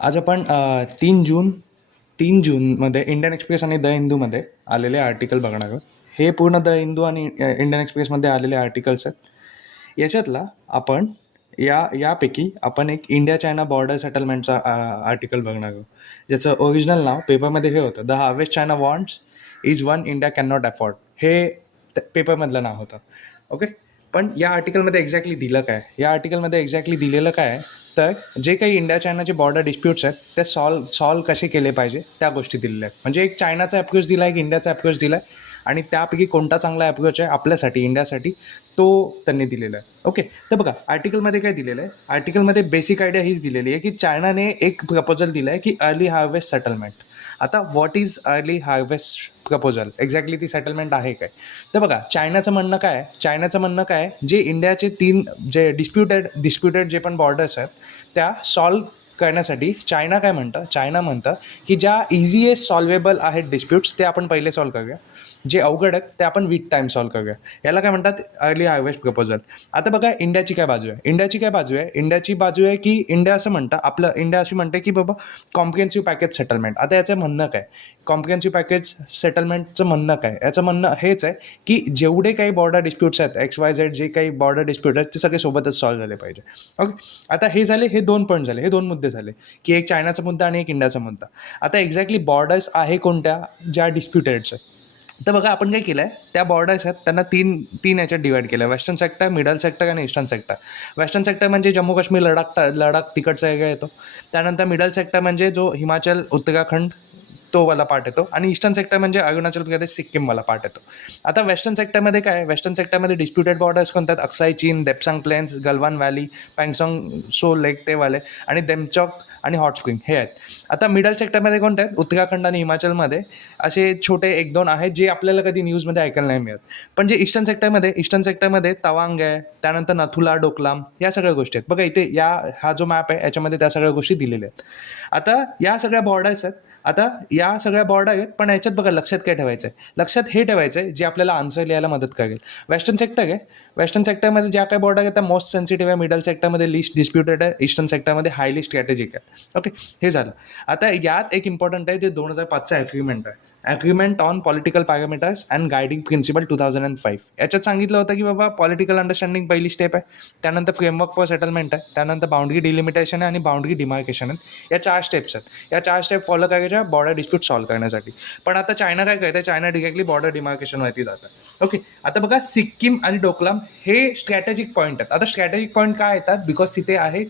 आज आपण 3 जूनमध्ये इंडियन एक्सप्रेस आणि द हिंदूमध्ये आलेले आर्टिकल बघणार आहोत. हे पूर्ण द हिंदू आणि इंडियन एक्सप्रेसमध्ये आलेले आर्टिकल्स आहेत. याच्यातला आपण यापैकी आपण एक इंडिया चायना बॉर्डर सेटलमेंटचा आर्टिकल बघणार आहोत, ज्याचं ओरिजिनल नाव पेपरमध्ये हे होतं, the harvest China wants is one India can not afford. हे पेपरमधलं नाव होतं. ओके. पण या आर्टिकलमध्ये एक्झॅक्टली दिलं काय, या आर्टिकलमध्ये एक्झॅक्टली दिलेलं काय आहे, तर जे काही इंडिया चायनाचे बॉर्डर डिस्प्यूट्स आहेत ते सॉल्व कसे केले पाहिजे त्या गोष्टी दिलेल्या आहेत. म्हणजे एक चायनाचा अप्रोच दिला आहे, एक इंडियाचा अप्रोच दिला आहे, आणि त्यापैकी कोणता चांगला अप्रोच आहे आपल्यासाठी इंडियासाठी तो त्यांनी दिलेला आहे. ओके. तर बघा आर्टिकलमध्ये काय दिलेलं आहे. आर्टिकलमध्ये बेसिक आयडिया हीच दिलेली आहे की चायनाने एक प्रपोजल दिला आहे की अर्ली हार्वेस्ट सेटलमेंट. आता what is early harvest proposal, exactly ती सेटलमेंट आहे काय. तर बघा चायनाचं म्हणणं काय आहे, चायनाचं म्हणणं काय आहे, जे इंडियाचे 3 जे डिस्प्युटेड जे पण बॉर्डर्स आहेत त्या सॉल्व करण्यासाठी चायना काय म्हणतं, चायना म्हणतं की ज्या इझिएस्ट सॉल्वेबल आहेत डिस्प्यूट्स ते आपण पहिले सॉल्व करूया, जे अवघड आहेत ते आपण विथ टाईम सॉल्व करूया. याला काय म्हणतात, अर्ली हार्वेस्ट प्रपोजल. आता बघा इंडियाची काय बाजू आहे, इंडियाची बाजू आहे की इंडिया असं म्हणतं, आपलं इंडिया अशी म्हणते की बाबा कॉम्प्रिहेन्सिव्ह पॅकेज सेटलमेंट. आता याचं म्हणणं काय, कॉम्प्रिहेन्सिव्ह पॅकेज सेटलमेंटचं म्हणणं काय, याचं म्हणणं हेच आहे की जेवढे काही बॉर्डर डिस्प्यूट्स आहेत XYZ, जे काही बॉर्डर डिस्प्यूट आहेत ते सगळे सोबतच सॉल्व झाले पाहिजे. ओके. आता हे झाले, हे 2 पॉईंट झाले, हे 2 मुद्दे झाले की एक चायनाचा मुद्दा आणि एक इंडियाचा मुद्दा. आता एक्झॅक्टली बॉर्डर्स आहे कोणत्या, ज्या डिस्प्युटेड्स आहेत. तर बघा आपण काय केलं आहे, त्या बॉर्डर्स आहेत त्यांना तीन याच्यात डिवाईड केलं आहे, वेस्टर्न सेक्टर, मिडल सेक्टर आणि ईस्टर्न सेक्टर. वेस्टर्न सेक्टर म्हणजे जम्मू काश्मीर, लडाख तिकडचा एरिया येतो. त्यानंतर मिडल सेक्टर म्हणजे जो हिमाचल, उत्तराखंड तो वाला पार्ट येतो, आणि ईस्टर्न सेक्टर म्हणजे अरुणाचल प्रदेश, सिक्कीमवाला पार्ट येतो. आता वेस्टर्न सेक्टरमध्ये काय, वेस्टर्न सेक्टरमध्ये डिस्प्युटेड बॉर्डर्स कोणतात, Aksai Chin, Depsang plains, Galwan valley, Pangong Tso lake ते वाले, आणि देमचॉक आणि हॉट स्प्रिंग हे आहेत. आता मिडल सेक्टरमध्ये कोणते आहेत, उत्तराखंड आणि हिमाचलमध्ये असे छोटे 1-2 आहेत जे आपल्याला कधी न्यूजमध्ये ऐकायला नाही मिळत. पण जे ईस्टर्न सेक्टरमध्ये तवांग आहे, त्यानंतर नथुला, डोकलाम, या सगळ्या गोष्टी आहेत. बघा इथे हा जो मॅप आहे याच्यामध्ये त्या सगळ्या गोष्टी दिलेल्या आहेत. आता या सगळ्या बॉर्डर्स आहेत, आता या सगळ्या बॉर्डर आहेत, पण याच्यात बघा लक्षात काय ठेवायचं आहे, लक्षात हे ठेवायचं आहे जे आपल्याला आन्सर लिहायला मदत करेल. वेस्टर्न सेक्टर आहे, वेस्टर्न सेक्टरमध्ये ज्या काही बॉर्डर आहेत त्या मोस्ट सेन्सिटिव्ह आहे, मिडल सेक्टरमध्ये लिस्ट डिस्प्युटेड आहे, ईस्टर्न सेक्टरमध्ये हायली स्ट्रॅटेजिक आहे. ओके. हे झालं. आता यात एक इम्पॉर्टंट आहे, जे 2005चा ॲग्रीमेंट आहे, agreement on political parameters and guiding principle 2005. याच्यात सांगितलं होतं की बाबा पॉलिटिकल अंडरस्टँडिंग पहिली स्टेप आहे, त्यानंतर फ्रेमवर्क फॉर सेटलमेंट आहे, त्यानंतर बाउंड्री डिलिमिटेशन आहे आणि बाउंड्री डिमार्केशन आहे. या 4 स्टेप्स आहेत, या 4 स्टेप फॉलो करायच्या बॉर्डर डिस्प्यूट सॉल्व करण्यासाठी. पण आता चायना काय करते, चायना डिरेक्टली बॉर्डर डिमार्केशनवरती जातं. ओके. आता बघा सिक्कीम आणि डोकलाम हे स्ट्रॅटेजिक पॉईंट आहेत. आता स्ट्रॅटेजिक पॉईंट काय येतात, बिकॉज तिथे आहे